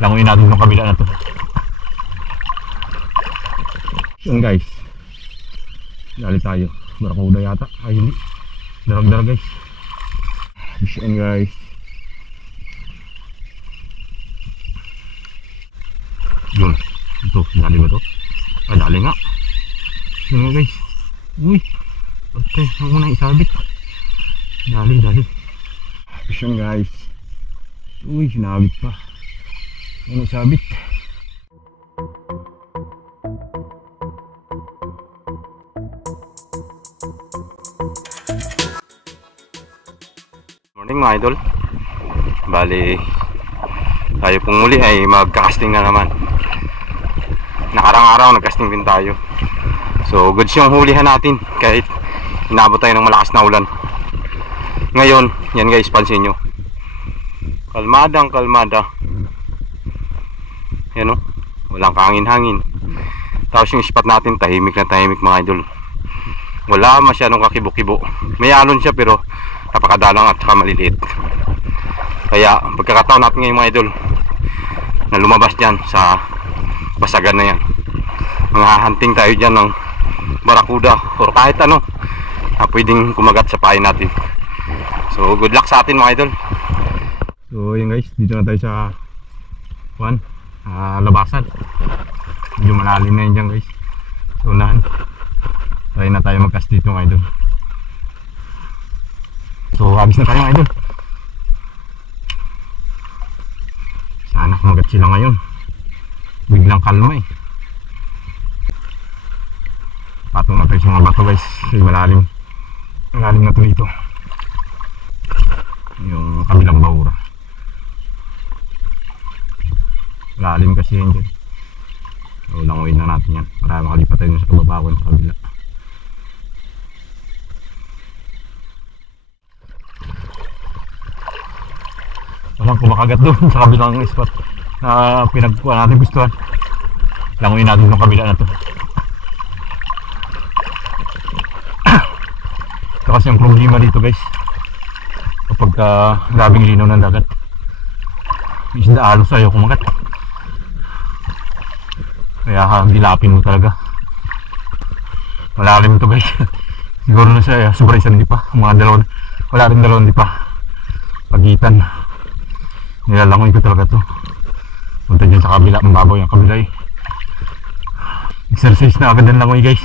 Languin natin yung kabila na to. Yun guys, dali tayo. Barakuda yata, ay hindi, darag-darag guys. Yun guys, yun, ito, dali ba to? Ah, dali nga. Yun nga guys, uy, okay, huwag mo na isabit. Dali. Yun guys, uy, sinabit pa. Ano sabit? Morning mga idol. Bali tayo pong muli ay magka-casting na naman. Nakarang araw nag-casting din tayo. So goods yung hulihan natin kahit inabot tayo ng malakas na ulan. Ngayon, yan guys, pansin nyo, kalmada. Yan o, walang kahangin-hangin. Tapos yung spot natin tahimik na tahimik mga idol. Wala masyadong kakibo-kibo. May alon siya pero napakadalang at saka maliliit. Kaya pagkakataon natin ngayon mga idol na lumabas dyan sa basagan na yan, mga hunting tayo dyan ng barakuda or kahit ano na pwedeng kumagat sa pain natin. So good luck sa atin mga idol. So yun guys, dito na tayo sa labasan. Medyo malalim na yun dyan guys. So unahan, try na tayo mag-cast dito mga idol. So habis na tayo mga idol. Sana kumagat sila ngayon. Biglang kalma eh. Patong na tayo sa mga bato guys. Malalim na to dito, yung kabilang bahura. Lalim kasi yun dyan. So languin na natin yan para makalipat tayo sa kababawan sa kabila. Walang kumakagat doon sa kabilang spot na pinagkuha natin gustuhan. Languin natin yung kabila na to. Ito kasi yung problema dito guys, kapag labing linaw ng dagat, isda halos ayaw kumagat. Kaya dilapin mo talaga. Malalim ito guys. Siguro na siya sobra isang dipa, mga dalawang, wala rin dalawang dipa pagitan. Nilalangoy ko talaga to. Punta dyan sa kabila, mababaw yung kabila eh. Exercise na agad ang langoy guys.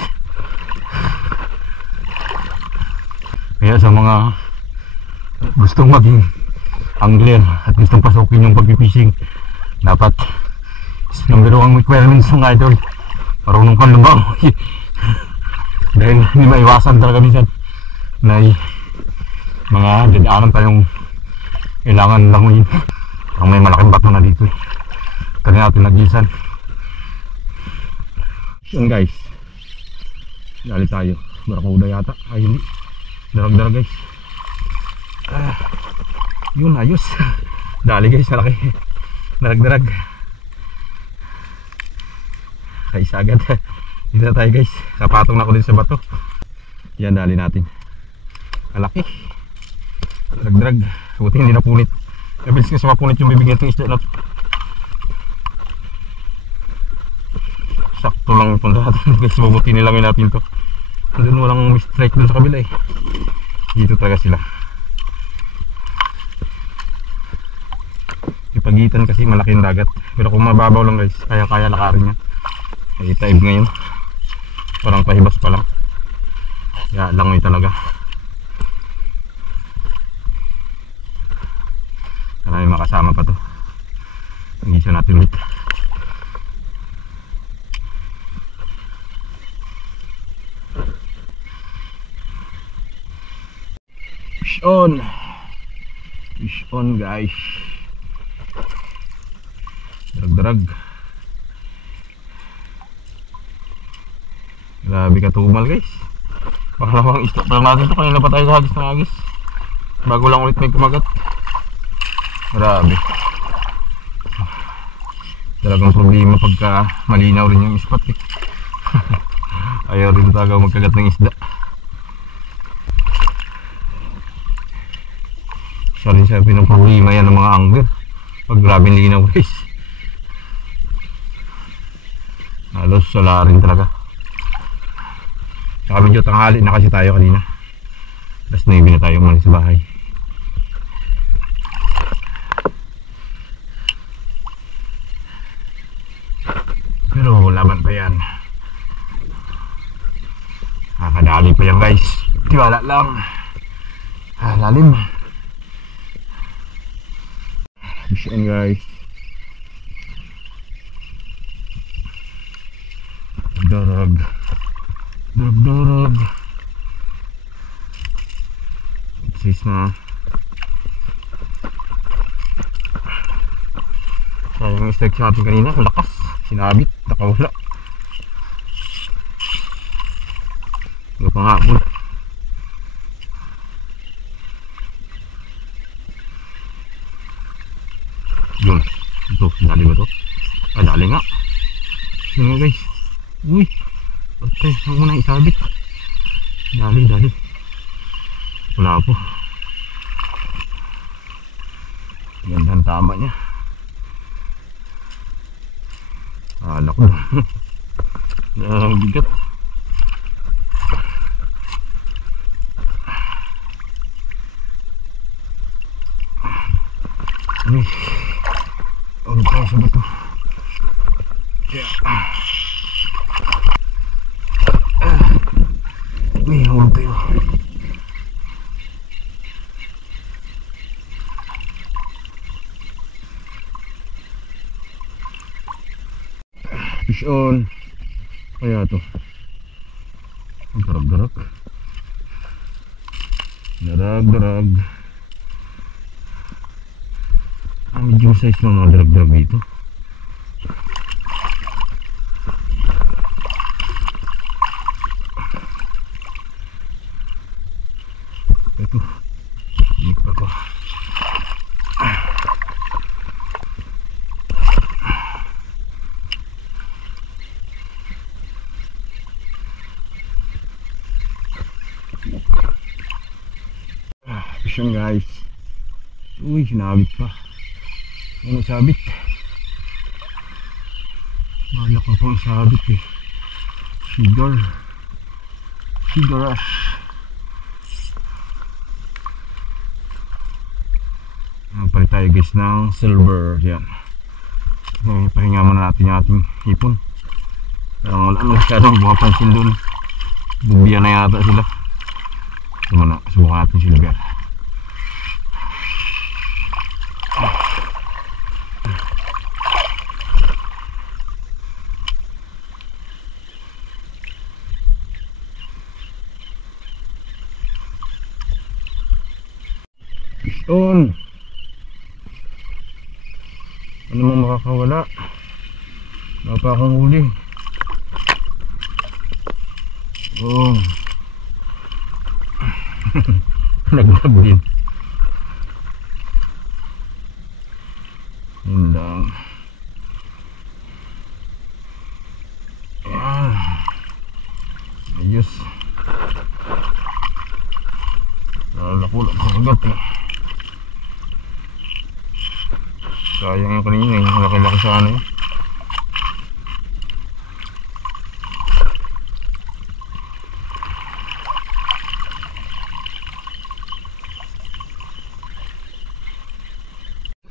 Kaya sa mga gustong maging angler at gustong pasukin yung pag-fishing, dapat number 1 requirements ng idol, marunong kang lumangoy. Dahil hindi maiwasan talaga minsan na mga dadaanan tayong kailangan langoyin. Parang may malaking bato na dito, kaya natin nagisan. Yun guys, dali tayo. Barakuda yata, ay hindi, darag-darag guys. Yun, ayos. Dali guys, malaki, darag-darag. Kaisa agad. Dito na tayo guys, kapatong na ako din sa bato. Yan, dali natin. Malaki, darag-darag. Buti hindi napunit. Mabilis kasi mapunit yung bibigyan ng isda na to. Sakto lang yung punta natin guys, mabuti nilangin natin to. Doon walang strike doon sa kabila eh. Dito talaga sila. Ipagitan kasi malaking dagat. Pero kung mababaw lang guys, kaya lakarin niya. Ay taib ngayon, parang pahibas pa lang. Kaya langoy talaga. Sana may makasama pa to. Ang-isa natin ulit. Fish on guys. Darag-darag. Grabe katumal guys. Pakalawang isda pa lang natin to. Kanina pa tayo sa hagis ng hagis, bago lang ulit may kumagat. Grabe. Talagang problema pagka malinaw rin yung spot eh. Ayaw rin talaga magkagat ng isda. Isa rin siya ng problema yan ng mga angler pag grabing linaw guys. halos wala rin talaga. Saka medyo tanghali na kasi tayo kanina. Alas 9 na tayo umalis sa bahay. Pero laban pa yan. Nakakadali pa yan guys. Tiwala lang. Lalim. Fish on guys. Dorog. Dorog. Sis na. Sayang yung strike sa atin kanina. Lakas. Sinabit. Nakawala. Wala pa nga po. Yun. Ito. Dali ba ito? Dali nga. Yun nga guys. Uy. Okay. Huwag mo na isabit. Dali. Wala po. Ganda ang tama niya. Alak na. Ang bigat. Ano tayo sa bato? May hulog tayo. Fish on. Kaya to. Ang darag-darag. Darag-darag. Ang medium size ng mga darag-darag dito. Ito. Dito ako. Fish on guys. Uy, sinabit pa. Ano sabit? Malak na pong sabit eh. Sugar rush. Palit tayo guys ng silver. Yan. Pahinga muna natin yung ating hipon. Parang wala na masyadong bumapansin dun. Bubiya na yata sila. Ito muna, subukan natin silver. Fish on. Ano mo makakawala? Wala pa akong huli. Oh. Naglabuhin. Yun lang. Ayos. Lako agad eh. Sayang yung kanina yung laki-laki sa ano eh.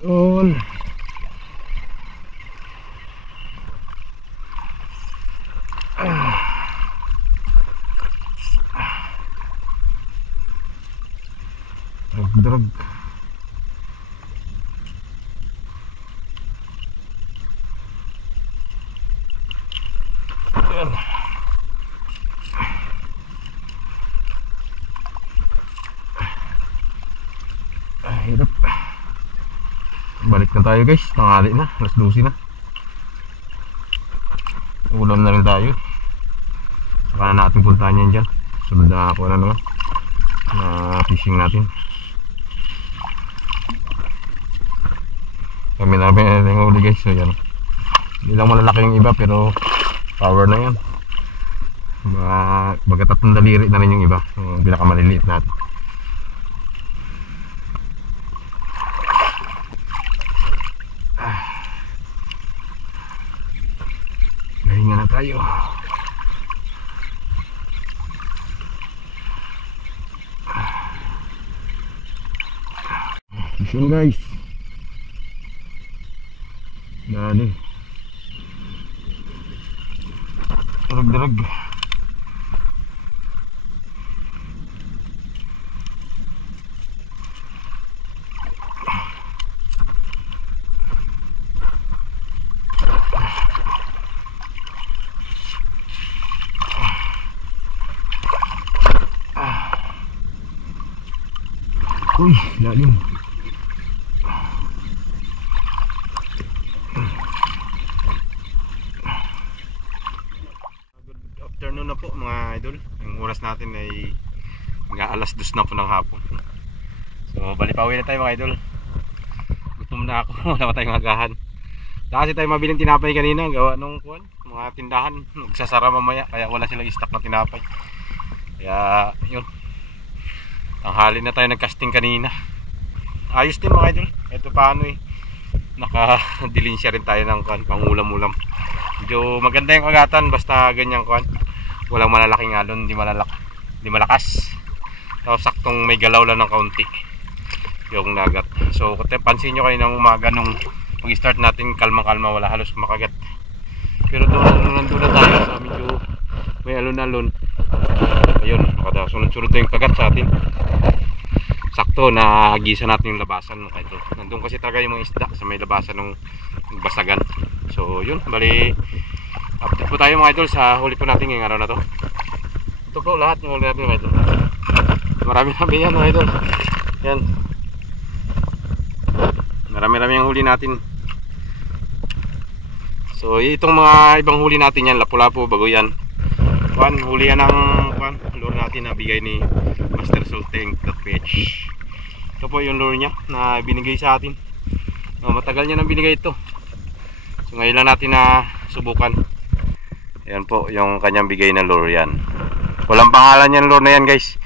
On. Drag. Hirap. Balik na tayo guys, tanghali na, alas 12 na. Ulam na rin tayo. Saka na natin puntahan yan dyan. Sunod na ako na naman na fishing natin. Kami na yung huli guys. So yan, hindi lang malalaki yung iba pero power na yan. Baga 3 daliri na rin yung iba, yung pinakamaliliit natin. Gahinga na tayo. tayo. Yun guys, dali darag-darag. Uy, lalim. Good afternoon na po mga idol. Ang oras natin ay mag-aalas 2 na po ng hapon. So balipawi na tayo mga idol. Gutom na ako. Wala pa tayong agahan. Kasi tayo mabiling tinapay kanina. Gawa nung mga tindahan magsasara mamaya. Kaya wala silang stock na tinapay. Kaya yun, tanghali na tayo nag-casting kanina. Ayos din mga idol. Ito paano naka-dilinsya rin tayo ng pangulam-ulam. Medyo maganda yung kagatan. Basta ganyan walang malalaking alon. Hindi malakas. So, saktong may galaw lang ng kaunti yung nagat. So pansin nyo kayo ng umaga nung mag-start natin, kalma-kalma, wala halos makagat. Pero doon nandun na tayo sa medyo may alon-alon. Ayun, sunod-sunod na yung kagat sa atin. Sakto na agisa natin yung labasan. Nandun kasi talaga yung mga isda sa may labasan ng basagan. So yun, bali update po tayo mga idol sa huli po natin ngayong araw na to. Ito po lahat yung huli natin mga idol. Marami-rami yan mga idol. Yan, marami-rami yung huli natin. So itong mga ibang huli natin yan, lapu-lapu, bago yan. Huli yan ng lure natin na bigay ni Master Salting.ph. Ito po yung lure niya na binigay sa atin. Matagal niya nang binigay ito. So ngayon lang natin na subukan. Ayan po yung kanyang bigay na lure yan. Walang pangalan yan lure na yan guys.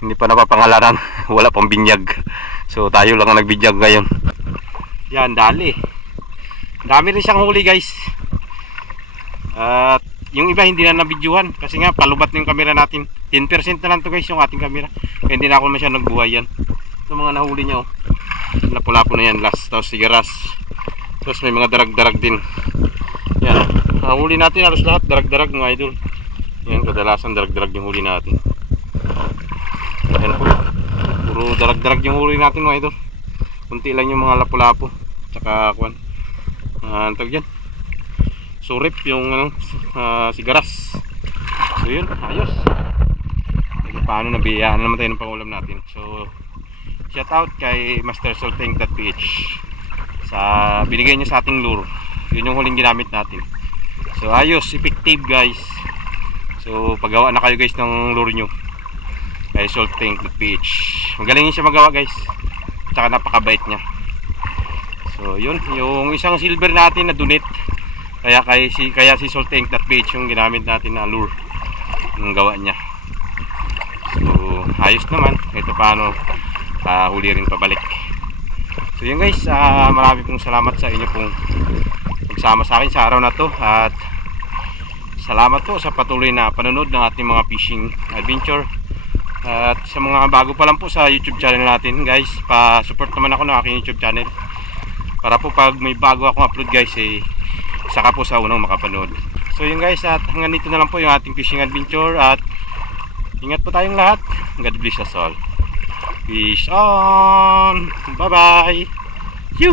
Hindi pa napapangalanan. Wala pang binyag. So tayo lang ang nagbinyag ngayon. Yan, dali. Dami rin siyang huli guys. At yung iba hindi na nabidyuhan kasi nga palubat na yung camera natin. 10% na lang to guys yung ating camera. Kaya hindi na ako masyadong nagbuhay yan. Ito mga nahuli niya lapu-lapu na yan, last. Tapos sigaras. Tapos may mga darag-darag din. Yan, nahuli natin halos lahat darag-darag mga idol. Yan, kadalasan darag-darag yung huli natin. Yan po, puro darag-darag yung huli natin mga idol. Kunti lang yung mga lapu-lapu. Tsaka tawag yan, surip yung sigaras. So yun, ayos. Paano nabiyaan naman tayo ng pangulam natin. So shout out kay Master Salting.ph sa binigay niya sa ating lure. Yun yung huling ginamit natin. So ayos, effective guys. So paggawa na kayo guys ng lure nyo kay Salting.ph. Magaling siya magawa guys. Tsaka napakabait niya. So yun, yung isang silver natin na donate. Kaya si Salting.ph yung ginamit natin na lure yung gawa niya. So ayos naman. Ito paano huli rin pabalik. So yun guys, marami pong salamat sa inyo pong pagsama sa akin sa araw na to. At salamat po sa patuloy na panonood ng ating mga fishing adventure. At sa mga bago pa lang po sa YouTube channel natin guys, pa-support naman ako ng aking YouTube channel. Para po pag may bago akong upload guys, saka po sa unang makapanood. So yun guys, at hanggang dito na lang po yung ating fishing adventure. At ingat po tayong lahat. God bless us all. Fish on! Bye bye! Phew!